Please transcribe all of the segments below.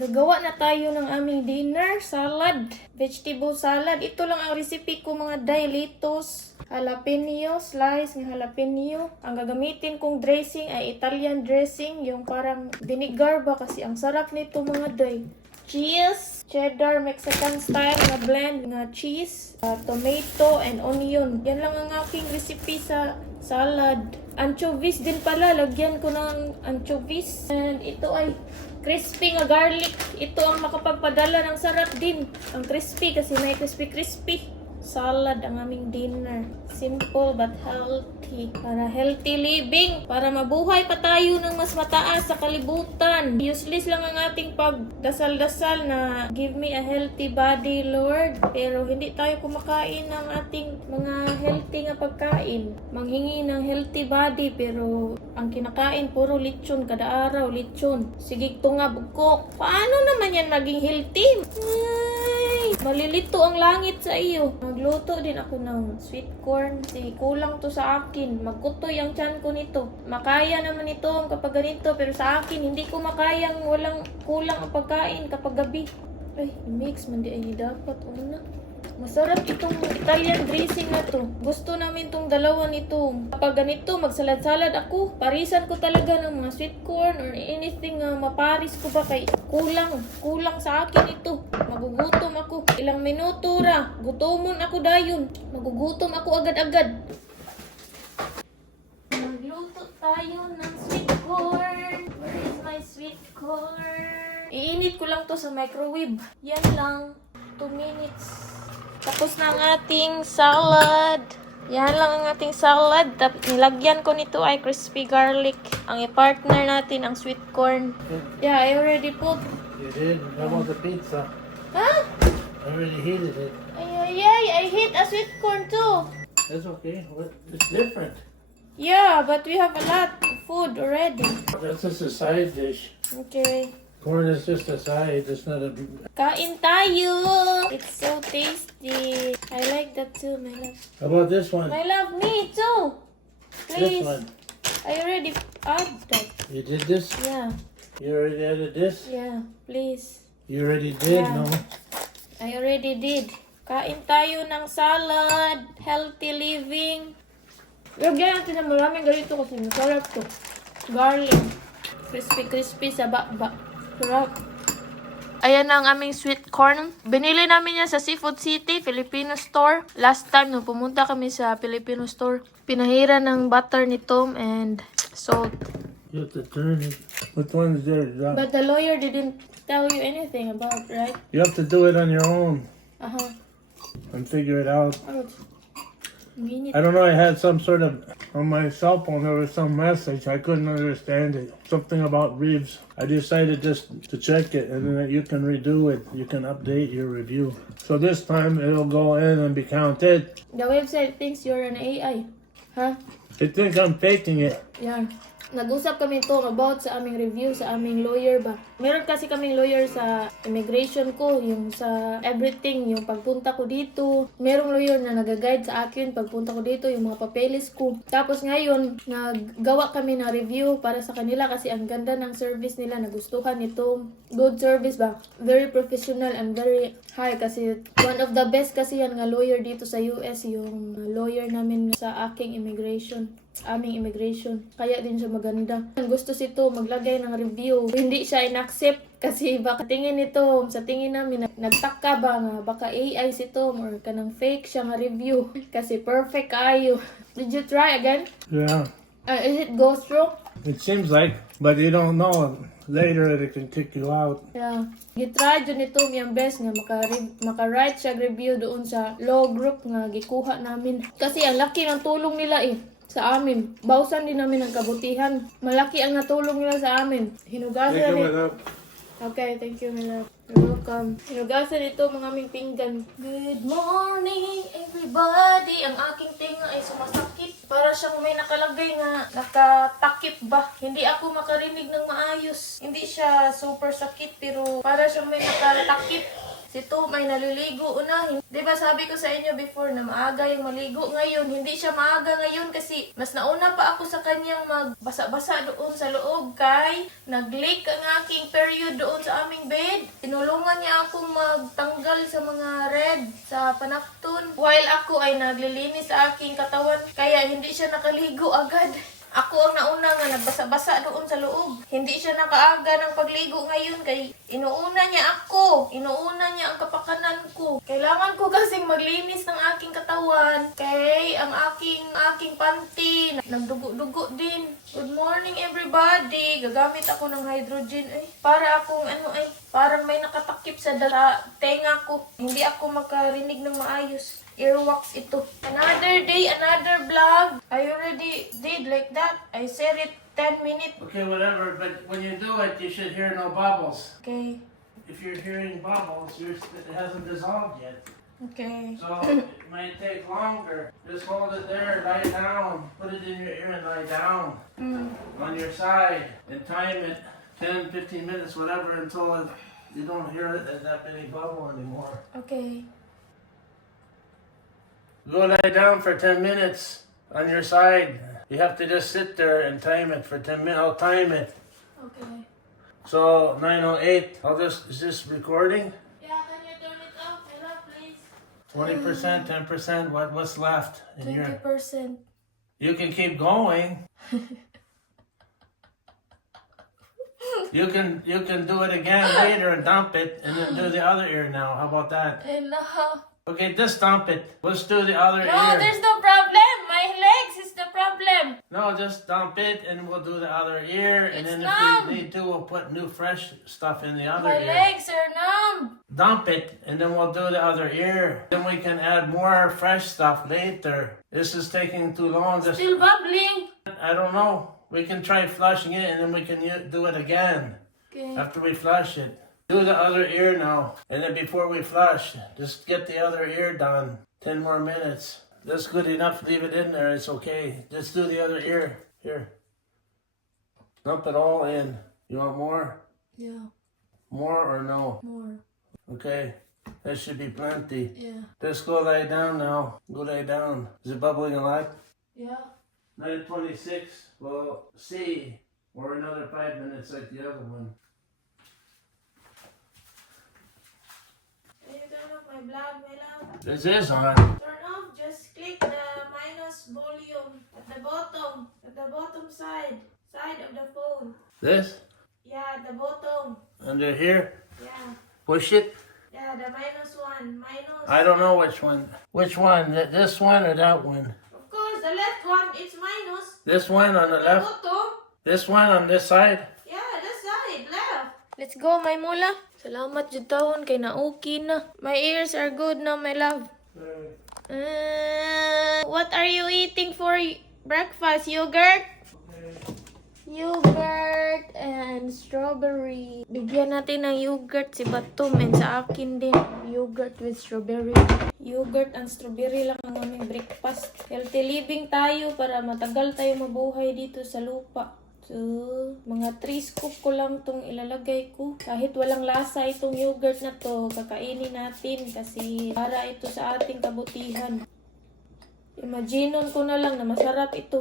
Gagawa na tayo ng aming dinner. Salad. Vegetable salad. Ito lang ang recipe ko mga day. Lettuce, jalapeno, slice ng jalapeno. Ang gagamitin kong dressing ay Italian dressing. Yung parang vinegar ba kasi ang sarap nito mga day. Cheese, cheddar, Mexican style na blend na cheese, tomato, and onion. Yan lang ang aking recipe sa salad. Anchovies din pala. Lagyan ko ng anchovies. And ito ay crispy nga garlic. Ito ang makapagpadala ng sarap din. Ang crispy kasi may crispy. Salad ang aming dinner. Simple but healthy. Para healthy living. Para mabuhay pa tayo ng mas mataas sa kalibutan. Useless lang ang ating pagdasal-dasal na give me a healthy body, Lord. Pero hindi tayo kumakain ng ating mga healthy nga pagkain. Manghingi ng healthy body pero ang kinakain puro lechon kada araw, lechon. Sige tunga bugkok. Paano naman yan maging healthy? Malilito ang langit sa iyo. Magluto din ako ng sweet corn. Sige, kulang to sa akin. Magkutoy ang tiyan ko nito. Makaya naman ito kapag ganito. Pero sa akin, hindi ko makayang walang kulang ang pagkain kapag gabi. Ay, mix man di ay dapat. Una. Masarap itong Italian dressing na to. Gusto namin tong dalawa nito. Kapag ganito, magsalad-salad ako. Parisan ko talaga ng mga sweet corn or anything na maparis ko ba kay kulang. Kulang sa akin ito. Magugutom ako. Ilang minuto ra. Gutomon ako dayon. Magugutom ako agad-agad. Magluto tayo ng sweet corn. Where is my sweet corn? Iinit ko lang to sa microwave. Yan lang. 2 minutes. Tapos na ang ating salad. Yan lang ang ating salad. Nilagyan ko nito ay crispy garlic. Ang i-partner natin ang sweet corn. Yeah, I already put. You did? I want the pizza. Huh? I already heated it. I hate a sweet corn too. That's okay. It's different. Yeah, but we have a lot of food already. That's just a side dish. Okay. Corn is just a side. It's not a... Kain tayo! It's so tasty. I like that too, my love. How about this one? My love, me too! This Please. one. I already added that. You did this? Yeah. You already added this? Yeah, please. You already did? Yeah. No? I already did. Kain tayo ng salad, healthy living. Lagyan natin ng maraming ganito kasi masarap to. Garlic. Crispy sa bakbak. Sarap. Ayan na ang aming sweet corn. Binili namin yan sa Seafood City, Filipino store. Last time nung pumunta kami sa Filipino store, pinahira ng butter ni Tom and salt. You have to turn it. Which one's there? But the lawyer didn't tell you anything about, right? You have to do it on your own Uh-huh. and figure it out. Oh, minute. I don't know, I had some sort of, on my cell phone there was some message, I couldn't understand it. Something about ribs. I decided just to check it and then you can redo it. You can update your review. So this time it'll go in and be counted. The website thinks you're an AI. Huh? They think I'm faking it. Yeah. Nag-usap kami to about sa aming review, sa aming lawyer ba. Meron kasi kaming lawyer sa immigration ko, yung sa everything, yung pagpunta ko dito. Merong lawyer na nag-guide sa akin pagpunta ko dito, yung mga papeles ko. Tapos ngayon, naggawa kami ng review para sa kanila kasi ang ganda ng service nila, nagustuhan nito. Good service ba? Very professional and very high kasi one of the best kasi yan nga lawyer dito sa US, yung lawyer namin sa aking aming immigration. Kaya din siya maganda. Ang gusto sito maglagay ng review. Hindi siya in-accept kasi baka tingin nito, sa tingin namin, nagtaka ba nga, baka AI si Tom or kanang fake siya nga review. Kasi perfect kayo. Did you try again? Yeah. Is it go through? It seems like, but you don't know. Later it can kick you out. Yeah. Gitry dyan ito yung best nga maka-write siya review doon sa law group nga gikuha namin. Kasi ang laki ng tulong nila sa amin. Bausan din namin ang kabutihan. Malaki ang natulong nila sa amin. Hinugasan ni... Okay, thank you, my love. You're welcome. Hinugasan ito mga aming pinggan. Good morning, everybody. Ang aking tinga ay sumasakit. Para siyang may nakalagay nga nakatakip ba. Hindi ako makarinig ng maayos. Hindi siya super sakit pero para siyang may nakatakip. Si Tom ay naliligo na. Diba sabi ko sa inyo before na maaga yung maligo ngayon. Hindi siya maaga ngayon kasi mas nauna pa ako sa kanyang magbasa-basa doon sa loob kay nag-leak ang aking period doon sa aming bed. Tinulungan niya akong magtanggal sa mga red sa panapton. While ako ay naglilinis sa aking katawan, kaya hindi siya nakaligo agad. Ako ang nauna nga nagbasa-basa doon sa loob. Hindi siya nakaaga ng pagligo ngayon kay inuuna niya ako. Inuuna niya ang kapakanan ko. Kailangan ko kasing maglinis ng aking katawan. Kay ang aking panty nagdugo-dugo din. Good morning everybody. Gagamit ako ng hydrogen para akong parang may nakatakip sa tenga ko. Hindi ako makarinig ng maayos. Earwax ito. Another day, another vlog. I already did like that. I said it 10 minutes. Okay, whatever, but when you do it, you should hear no bubbles. Okay. If you're hearing bubbles, it hasn't dissolved yet. Okay. So it might take longer. Just hold it there, lie down, put it in your ear and lie down on your side and time it 10, 15 minutes, whatever, until you don't hear it as that many bubble anymore. Okay. Go lie down for 10 minutes on your side. You have to just sit there and time it for 10 minutes. I'll time it. Okay. So 9:08. Is this recording? Yeah, can you turn it off, Ella, please? 20%, 10%. What's left in your? 20%. You can keep going. You can do it again later and dump it, and then do the other ear now. How about that? Ella. Okay, just dump it. Let's do the other No, ear. there's no problem. My legs is the problem. No, just dump it, and we'll do the other ear, and It's then numb. if we need to, we'll put new fresh stuff in the other My ear. legs are numb. Dump it, and then we'll do the other ear. Then we can add more fresh stuff later. This is taking too long. Still bubbling. I don't know. We can try flushing it, and then we can do it again Okay. after we flush it. Do the other ear now, and then before we flush, just get the other ear done. 10 more minutes. That's good enough. Leave it in there. It's okay. Just do the other ear. Here. Dump it all in. You want more? Yeah, More or no? more. Okay. That should be plenty. Yeah. Just go lie down now. Go lie down. Is it bubbling a lot? Yeah. 9:26. Well, see. Or another 5 minutes like the other one. Can you turn off my vlog, my love? This is on. Turn off. Just click the minus volume at the bottom side of the phone. This? Yeah, at the bottom. Under here? Yeah. Push it? Yeah, the minus one. Minus. I don't know which one. Which one? This one or that one? Of course, the left one, it's minus. This one on the The left? bottom. This one on this side? Yeah, this side, left. Let's go, my mula. Salamat jud taon kay na-okay na. My ears are good now, my love. What are you eating for breakfast? Yogurt? Yogurt and strawberry. Bigyan natin ng yogurt si Batum and sa akin din. Yogurt with strawberry. Yogurt and strawberry lang ang aming breakfast. Healthy living tayo para matagal tayo mabuhay dito sa lupa. So, mga 3 scoop ko lang itong ilalagay ko. Kahit walang lasa itong yogurt na to, kakainin natin kasi para ito sa ating kabutihan. Imagineon ko na lang na masarap ito.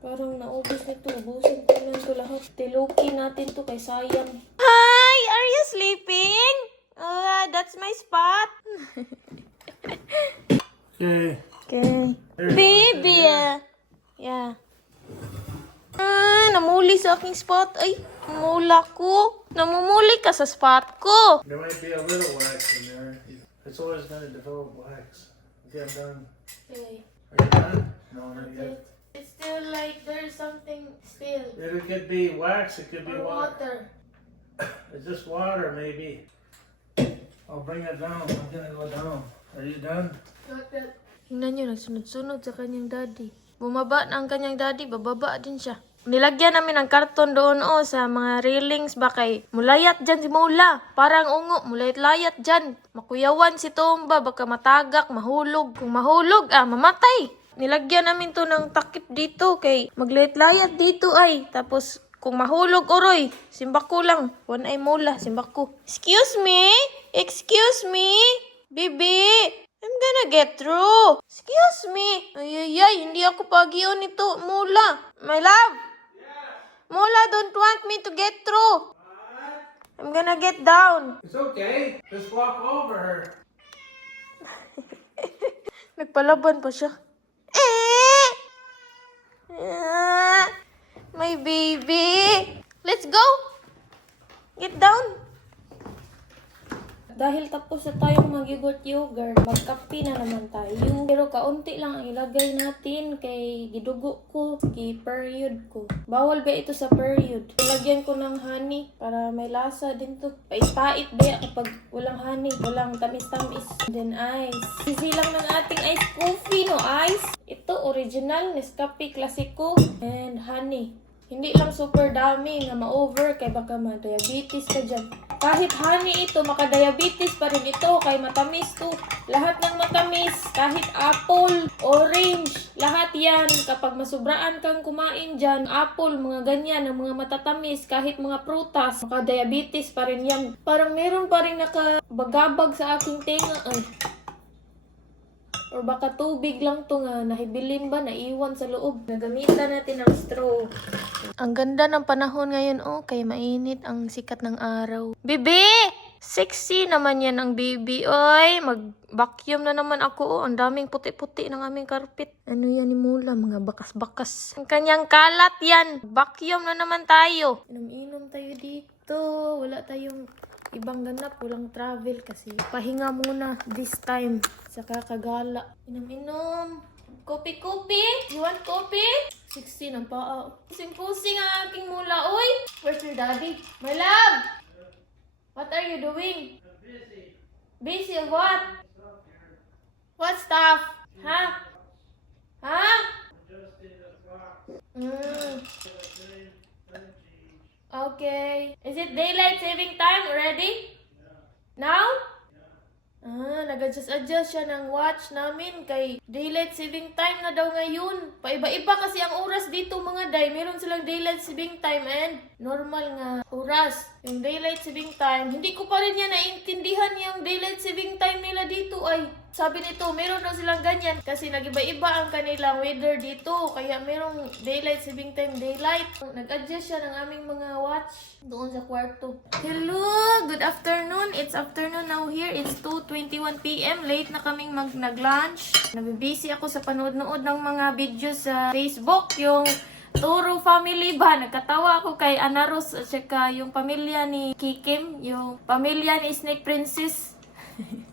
Parang naubos nito. Ubusin ko lang ito lahat. Tilukin natin to kay sayang. Hi! Are you sleeping? That's my spot. Okay. Okay. Baby! Yeah. Namuli sa aking spot. Ay, mula ko. Namumuli ka sa spot ko. There might be a little wax in there. It's always going to develop wax. Okay, I'm done. Okay. Are you done? No, not yet. It's still like there's something still. It could be wax. It could be Or water. water. It's just water, maybe. I'll bring it down. I'm going to go down. Are you done? Tingnan nyo, nagsunod-sunod sa kanyang daddy. Bumaba na ang kanyang daddy, bababa din siya. Nilagyan namin ng karton doon sa mga railings ba kay mulayat dyan si Mula. Parang ungo, mulayat-layat dyan. Makuyawan si Tomba, baka matagak, mahulog. Kung mahulog, mamatay. Nilagyan namin to ng takip dito kay maglayat-layat dito ay. Tapos kung mahulog oroy, simbako lang. One ay Mula, simbako. Excuse me? Excuse me? Bibi? I'm gonna get through. Excuse me. Ay, hindi ako pagyo nito. Mula. My love. Mula don't want me to get through. I'm gonna get down. It's okay. Just walk over her. Nagpalaban pa siya. My baby. Let's go. Get down. Dahil tapos na tayong mag-yogurt yogurt, magkape na naman tayo. Pero kaunti lang ang ilagay natin kay gidugo ko, kay period ko. Bawal ba ito sa period? Ilagyan ko ng honey para may lasa din to. Pait-pait ba kapag walang honey, walang tamis-tamis. Then ice. Easy lang ng ating ice coffee, no ice. Ito original, Nescafe Classico and honey. Hindi lang super dami nga ma-over kay baka ma-diabetes ka dyan. Kahit honey ito, maka-diabetes pa rin ito kay matamis to. Lahat ng matamis, kahit apple, orange, lahat yan. Kapag masubraan kang kumain dyan, apple, mga ganyan, ang mga matatamis, kahit mga prutas, maka-diabetes pa rin yan. Parang meron pa rin nakabagabag sa aking tenga. Ay. Or baka tubig lang to nga, nahibilin ba, naiwan sa loob. Nagamitan natin ng straw. Ang ganda ng panahon ngayon, oh, kay mainit ang sikat ng araw. Bebe! Sexy naman yan ang baby. Oy, mag-vacuum na naman ako, oh. Ang daming puti-puti ng aming carpet. Ano yan ni Mula? Mga bakas-bakas. Ang kanyang kalat yan. Vacuum na naman tayo. Inom-inom tayo dito. Wala tayong ibang ganap, walang travel kasi pahinga muna this time sa kakagala. Inom-inom. Kopi-kopi? You want coffee? 16 ang paa. Pusing-pusing ang aking Mula. Uy! Where's your daddy? My love! What are you doing? Busy. Busy of what? What stuff? Huh? Huh? Okay. Is it daylight saving time already? Now? Nag-adjust siya ng watch namin kay daylight saving time na daw ngayon. Paiba-iba kasi ang oras dito mga day. Meron silang daylight saving time and normal nga oras. Yung daylight saving time, hindi ko pa rin yan naiintindihan yung daylight saving time nila dito ay. Sabi nito, meron daw silang ganyan kasi nag-iba-iba ang kanilang weather dito. Kaya merong daylight saving time, daylight. Nag-adjust siya ng aming mga watch doon sa kwarto. Hello! Good afternoon. It's afternoon now here. It's 2:21 p.m. Late na kaming nag-lunch. Nabibisi ako sa panood-nood ng mga videos sa Facebook. Yung Turo family ba? Nagkatawa ako kay Anaros at saka yung pamilya ni Kikim. Yung pamilya ni Snake Princess.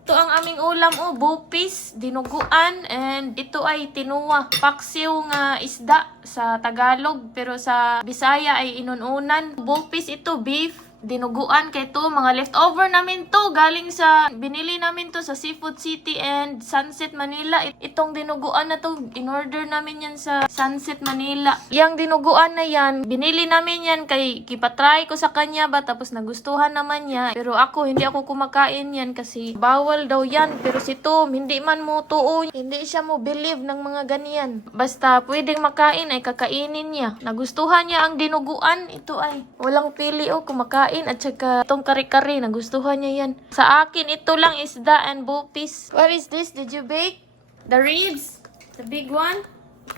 Ito ang aming ulam, oh, bupis, dinuguan, and ito ay tinuwa. Paksiw nga isda sa Tagalog, pero sa Bisaya ay inununan. Bupis ito, beef, dinuguan kay to, mga leftover namin to, galing sa, binili namin to sa Seafood City and Sunset Manila. Itong dinuguan na to, in-order namin yan sa Sunset Manila. Yang dinuguan na yan, binili namin yan kay, kipatry ko sa kanya ba, tapos nagustuhan naman niya. Pero ako, hindi ako kumakain yan kasi bawal daw yan. Pero si Tom, hindi man mo tuo, hindi siya mo believe ng mga ganyan. Basta pwedeng makain ay kakainin niya. Nagustuhan niya ang dinuguan, ito ay walang pili o kumakain. At saka itong kari-kari, nagustuhan niya yan. Sa akin, ito lang isda and bupis. What is this? Did you bake? The ribs? The big one?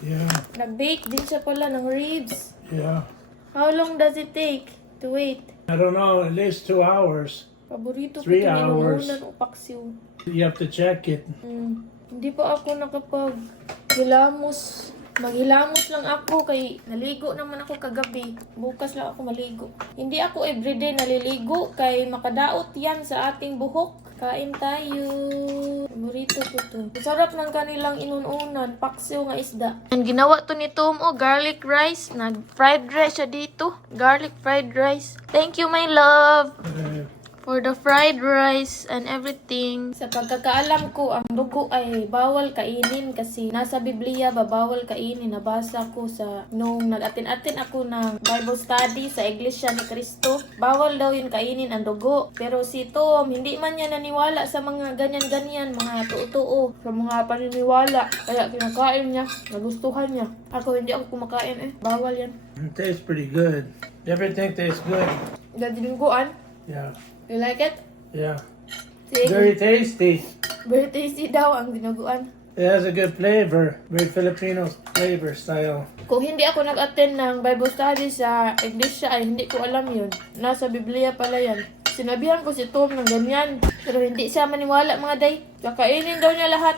Yeah. Nag-bake din siya pala ng ribs. Yeah. How long does it take to wait? I don't know, at least 2 hours. Paborito ko 3 ito hours. ninuunan o paksiw. You have to check it. Hindi pa ako nakapag-hilamos. Maghilamos lang ako kay naligo naman ako kagabi. Bukas lang ako maligo. Hindi ako everyday naliligo kay makadaot yan sa ating buhok. Kain tayo. Paborito ko to. Sarap ng kanilang inununan. Paksiw nga isda. And ginawa to ni Tom, oh, garlic rice. Nag-fried rice siya dito. Garlic fried rice. Thank you, my love. For the fried rice and everything. Sa pagkakaalam ko, ang dugo ay bawal kainin kasi nasa Biblia ba bawal kainin. Nabasa ko sa nung nag-atin-atin ako ng Bible study sa Iglesia ni Cristo. Bawal daw yun kainin ang dugo. Pero si Tom, hindi man niya naniwala sa mga ganyan-ganyan, mga tuo-tuo, sa mga paniniwala. Kaya kinakain niya, nagustuhan niya. Ako hindi ako kumakain eh. Bawal yan. It tastes pretty good. Everything tastes good. Gadiniguan. Yeah. You like it? Yeah. Sige. Very tasty. Very tasty daw ang dinuguan. It has a good flavor, very Filipino flavor style. Kung hindi ako nag-attend ng Bible study sa iglesia ay hindi ko alam yun. Nasa Biblia pala yan. Sinabihan ko si Tom ng ganyan. Pero hindi siya maniwala mga day. Kakainin daw niya lahat.